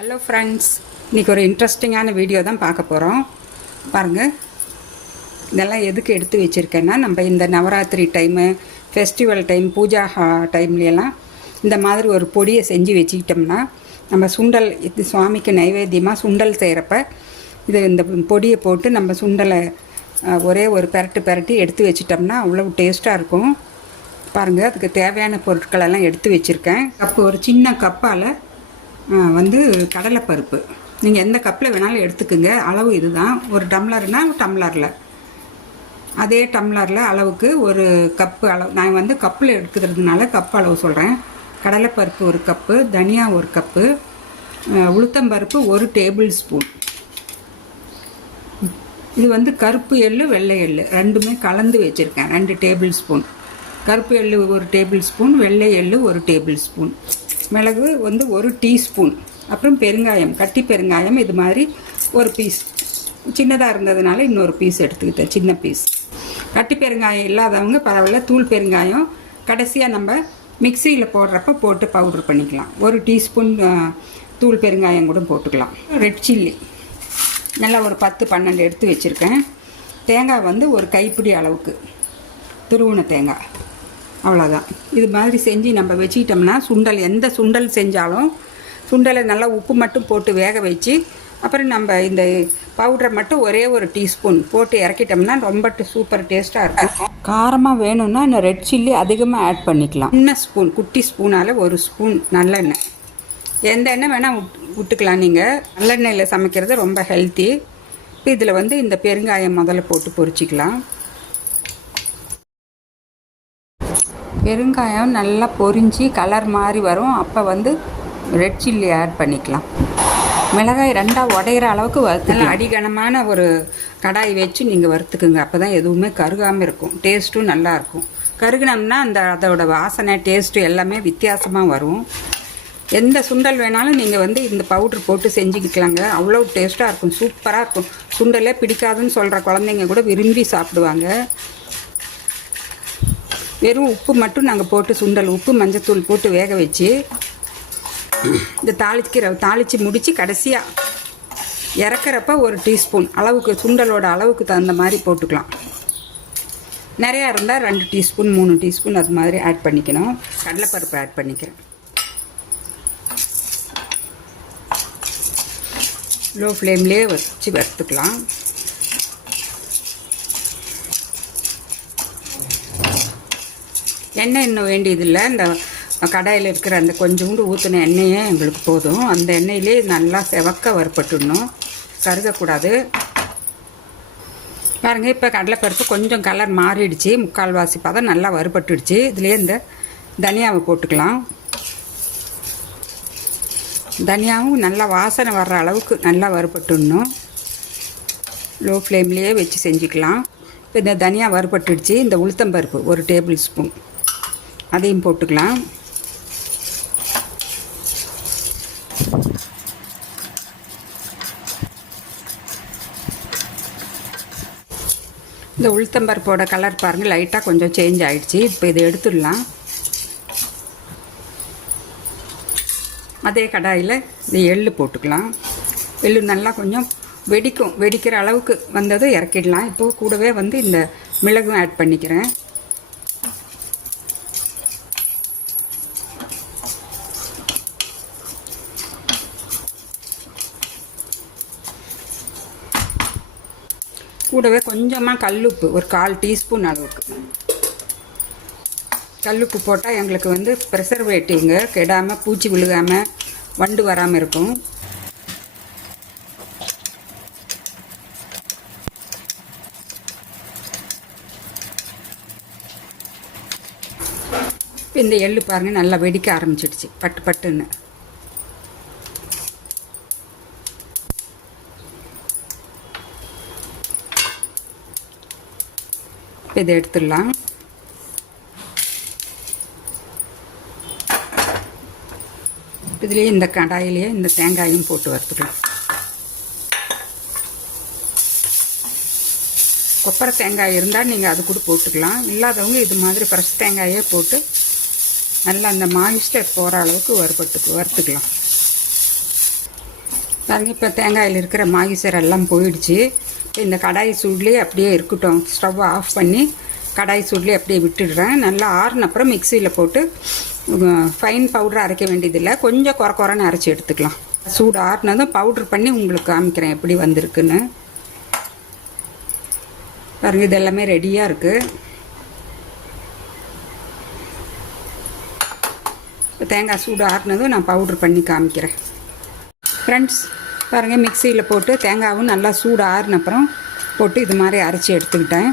Hello friends, இன்றைக்கி ஒரு இன்ட்ரெஸ்டிங்கான வீடியோ தான் பார்க்க போகிறோம். பாருங்கள், இதெல்லாம் எதுக்கு எடுத்து வச்சுருக்கேன்னா, நம்ம இந்த Navratri time, festival time, puja டைம்லையெல்லாம் இந்த மாதிரி ஒரு பொடியை செஞ்சு வச்சுக்கிட்டோம்னா, நம்ம சுண்டல் இது சுவாமிக்கு நைவேத்தியமாக சுண்டல் செய்கிறப்ப இந்த பொடியை போட்டு நம்ம சுண்டலை ஒரே ஒரு பெரட்டி எடுத்து வச்சிட்டோம்னா அவ்வளோ டேஸ்ட்டாக இருக்கும். பாருங்கள், அதுக்கு தேவையான பொருட்களெல்லாம் எடுத்து வச்சுருக்கேன். ஒரு சின்ன கப்பால் கடலைப்பருப்பு நீங்கள் எந்த கப்பில் வேணாலும் எடுத்துக்குங்க. அளவு இது தான். ஒரு டம்ளர்னால் டம்ளரில் அதே டம்ளரில் அளவுக்கு ஒரு கப்பு அளவு. நான் கப்பில் எடுக்கிறதுனால கப் அளவு சொல்கிறேன். கடலைப்பருப்பு ஒரு கப்பு, தனியா ஒரு கப்பு, உளுத்தம்பருப்பு ஒரு டேபிள் ஸ்பூன். இது கருப்பு எள்ளு வெள்ளை எள்ளு ரெண்டுமே கலந்து வச்சுருக்கேன். 2 டேபிள் ஸ்பூன் கருப்பு எள்ளு, ஒரு டேபிள் ஸ்பூன் வெள்ளை எள்ளு, ஒரு டேபிள் ஸ்பூன் மிளகு, ஒரு டீஸ்பூன். அப்புறம் பெருங்காயம், கட்டி பெருங்காயம் இது மாதிரி ஒரு பீஸ். சின்னதாக இருந்ததுனால இன்னொரு பீஸ் எடுத்துக்கிட்டேன், சின்ன பீஸ். கட்டி பெருங்காயம் இல்லாதவங்க பரவாயில்ல, தூள் பெருங்காயம் கடைசியாக நம்ம மிக்சியில் போடுறப்ப போட்டு பவுட்ரு பண்ணிக்கலாம். ஒரு டீஸ்பூன் தூள் பெருங்காயம் கூட போட்டுக்கலாம். ரெட் சில்லி நல்லா ஒரு 10-12 எடுத்து வச்சுருக்கேன். தேங்காய் ஒரு கைப்பிடி அளவுக்கு துருவின தேங்காய், அவ்வளோதான். இது மாதிரி செஞ்சு நம்ம வச்சுக்கிட்டோம்னா சுண்டல், எந்த சுண்டல் செஞ்சாலும் சுண்டலை நல்லா உப்பு மட்டும் போட்டு வேக வச்சு அப்புறம் நம்ம இந்த பவுடரை மட்டும் ஒரே ஒரு டீஸ்பூன் போட்டு இறக்கிட்டோம்னா ரொம்ப சூப்பர் டேஸ்ட்டாக இருக்கும். காரமாக வேணும்னா இன்னும் ரெட் சில்லி அதிகமாக ஆட் பண்ணிக்கலாம். சின்ன ஸ்பூன், குட்டி ஸ்பூனால் ஒரு ஸ்பூன் நல்லெண்ணெய். எந்த எண்ணெய் வேணால் விட்டுக்கலாம். நீங்கள் நல்லெண்ணெயில் சமைக்கிறது ரொம்ப ஹெல்த்தி. இப்போ இதில் இந்த பெருங்காயம் முதல்ல போட்டு பொரிச்சிக்கலாம். பெருங்காயம் நல்லா பொரிஞ்சு கலர் மாதிரி வரும். அப்போ ரெட் சில்லி ஆட் பண்ணிக்கலாம். மிளகாய் 2ஆக உடையிற அளவுக்கு வறுத்துக்கலாம். அடிகனமான ஒரு கடாய் வச்சு நீங்கள் வறுத்துக்குங்க. அப்போ தான் எதுவுமே கருகாமல் இருக்கும், டேஸ்ட்டும் நல்லாயிருக்கும். கருகினோம்னா அதோட வாசனை, டேஸ்ட்டு எல்லாமே வித்தியாசமாக வரும். எந்த சுண்டல் வேணாலும் நீங்கள் இந்த பவுட்ரு போட்டு செஞ்சுக்கிக்கலாங்க. அவ்வளோ டேஸ்ட்டாக இருக்கும், சூப்பராக இருக்கும். சுண்டலே பிடிக்காதுன்னு சொல்கிற குழந்தைங்க கூட விரும்பி சாப்பிடுவாங்க. வெறும் உப்பு மட்டும் நாங்கள் போட்டு சுண்டல் உப்பு மஞ்சத்தூள் போட்டு வேக வச்சு இந்த தாளித்து முடித்து கடைசியாக இறக்குறப்ப ஒரு டீஸ்பூன் அளவுக்கு, சுண்டலோட அளவுக்கு தகுந்த மாதிரி போட்டுக்கலாம். நிறையா இருந்தால் 2 டீஸ்பூன் 3 டீஸ்பூன் அது மாதிரி ஆட் பண்ணிக்கணும். கடலைப்பருப்பு ஆட் பண்ணிக்கிறேன். லோ ஃப்ளேம்லேயே வச்சு வறுத்துக்கலாம். எண்ணெய் இன்னும் வேண்டியதில்லை. இந்த கடாயில் இருக்கிற அந்த கொஞ்சோண்டு ஊற்றின எண்ணெயே எங்களுக்கு போதும். அந்த எண்ணெயிலே நல்லா செவக்க வறுப்பட்டுடணும், கருகக்கூடாது. பாருங்கள், இப்போ கடலைப்பருப்பு கொஞ்சம் கலர் மாறிடுச்சு, 3/4 பதம் நல்லா வறுப்பட்டுடுச்சு. இதுலேயே இந்த தனியாவை போட்டுக்கலாம். தனியாவும் நல்லா வாசனை வர்ற அளவுக்கு நல்லா வறுப்பட்டுடணும். லோ ஃப்ளேம்லேயே வச்சு செஞ்சுக்கலாம். இப்போ இந்த தனியா வறுப்பட்டுடுச்சு. இந்த உளுத்தம்பருப்பு ஒரு டேபிள் ஸ்பூன் அதையும் போட்டுக்கலாம். இந்த உளுத்தம்பருப்போட கலர் பாருங்கள், லைட்டாக கொஞ்சம் சேஞ்ச் ஆகிடுச்சு. இப்போ இதை எடுத்துடலாம். அதே கடாயில் இந்த எள்ளு போட்டுக்கலாம். எள்ளு நல்லா கொஞ்சம் வெடிக்கிற அளவுக்கு வந்தது இறக்கிடலாம். இப்போது கூடவே இந்த மிளகும் ஆட் பண்ணிக்கிறேன். கூடவே கொஞ்சமாக கல்லுப்பு, ஒரு 1/4 டீஸ்பூன் அளவுக்கு கல்லுப்பு போட்டால் எங்களுக்கு ப்ரிசர்வேட்டிவ்ங்க கெடாமல், பூச்சி விழுகாமல், வண்டு வராமல் இருக்கும். இந்த எள்ளு பாருங்கள் நல்லா வெடிக்க ஆரம்பிச்சிடுச்சு, பட்டு பட்டுன்னு. இதை எடுத்துடலாம். இதுலேயே இந்த கடாயிலேயே இந்த தேங்காயும் போட்டு வறுத்துக்கலாம். கொப்பரை தேங்காய் இருந்தால் நீங்கள் அது கூட போட்டுக்கலாம். இல்லாதவங்க இது மாதிரி ஃப்ரெஷ் தேங்காயே போட்டு நல்லா அந்த மாய்ஸ்டர் போகிற அளவுக்கு வறுத்துக்கலாம். பாருங்கள், இப்போ தேங்காயில் இருக்கிற மாகிசர் எல்லாம் போயிடுச்சு. இந்த கடாய் சூட்லேயே அப்படியே இருக்கட்டும். ஸ்டவ் ஆஃப் பண்ணி கடாய் சூட்லேயே அப்படியே விட்டுடுறேன். நல்லா ஆறுன அப்புறம் மிக்சியில் போட்டு ஃபைன் பவுடர் அரைக்க வேண்டியதில்லை, கொஞ்சம் குறைன்னு அரைச்சி எடுத்துக்கலாம். சூடு ஆறுனதும் பவுட்ரு பண்ணி உங்களுக்கு காமிக்கிறேன் எப்படி வந்திருக்குன்னு. பாருங்கள், இது எல்லாமே ரெடியாக இருக்குது. தேங்காய் சூடு ஆறுனதும் நான் பவுட்ரு பண்ணி காமிக்கிறேன். ஃப்ரெண்ட்ஸ் பாருங்கள், மிக்சியில் போட்டு தேங்காயும் நல்லா சூடு ஆறுன அப்புறம் போட்டு இது மாதிரி அரைச்சி எடுத்துக்கிட்டேன்.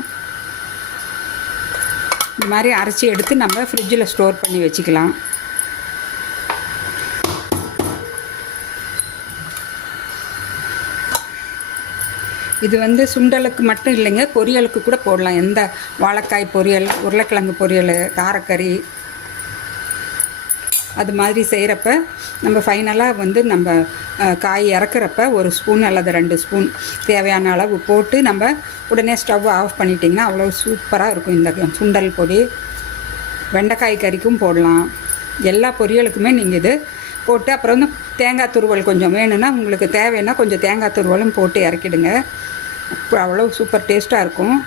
இது மாதிரி அரைச்சி எடுத்து நம்ம ஃப்ரிட்ஜில் ஸ்டோர் பண்ணி வச்சுக்கலாம். இது சுண்டலுக்கு மட்டும் இல்லைங்க, பொரியலுக்கு கூட போடலாம். எந்த வாழைக்காய் பொரியல், உருளைக்கிழங்கு பொரியல், காரக்கறி அது மாதிரி செய்கிறப்ப நம்ம ஃபைனலாக நம்ம காய் இறக்குறப்ப 1 ஸ்பூன் அல்லது 2 ஸ்பூன் தேவையான அளவு போட்டு நம்ம உடனே ஸ்டவ் ஆஃப் பண்ணிட்டிங்கன்னா அவ்வளோ சூப்பராக இருக்கும். இந்த சுண்டல் பொடி வெண்டைக்காய் கறிக்கும் போடலாம். எல்லா பொரியலுக்குமே நீங்கள் இது போட்டு அப்புறம் தேங்காய் துருவல் கொஞ்சம் வேணும்னா உங்களுக்கு தேவைன்னா கொஞ்சம் தேங்காய் துருவலும் போட்டு இறக்கிடுங்க. அப்புறம் அவ்வளோ சூப்பர் டேஸ்ட்டாக இருக்கும்.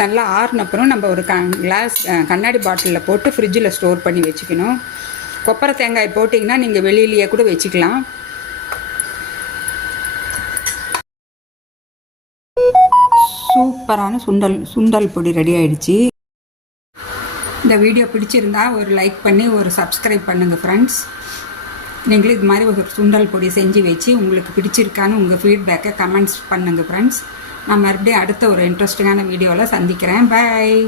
நல்லா ஆறுனப்புறம் நம்ம ஒரு கிளாஸ் கண்ணாடி பாட்டிலில் போட்டு ஃப்ரிட்ஜில் ஸ்டோர் பண்ணி வச்சுக்கணும். கொப்பரை தேங்காய் போட்டிங்கன்னா நீங்கள் வெளியிலேயே கூட வச்சுக்கலாம். சூப்பரான சுண்டல் பொடி ரெடி ஆகிடுச்சு. இந்த வீடியோ பிடிச்சிருந்தா ஒரு லைக் பண்ணி ஒரு சப்ஸ்கிரைப் பண்ணுங்கள் ஃப்ரெண்ட்ஸ். நீங்களும் இது மாதிரி ஒரு சுண்டல் பொடி செஞ்சு வச்சு உங்களுக்கு பிடிச்சிருக்கான்னு உங்கள் ஃபீட்பேக்கை கமெண்ட்ஸ் பண்ணுங்கள் ஃப்ரெண்ட்ஸ். நான் மறுபடியும் அடுத்த ஒரு இன்ட்ரெஸ்டிங்கான வீடியோவில் சந்திக்கிறேன். பாய்.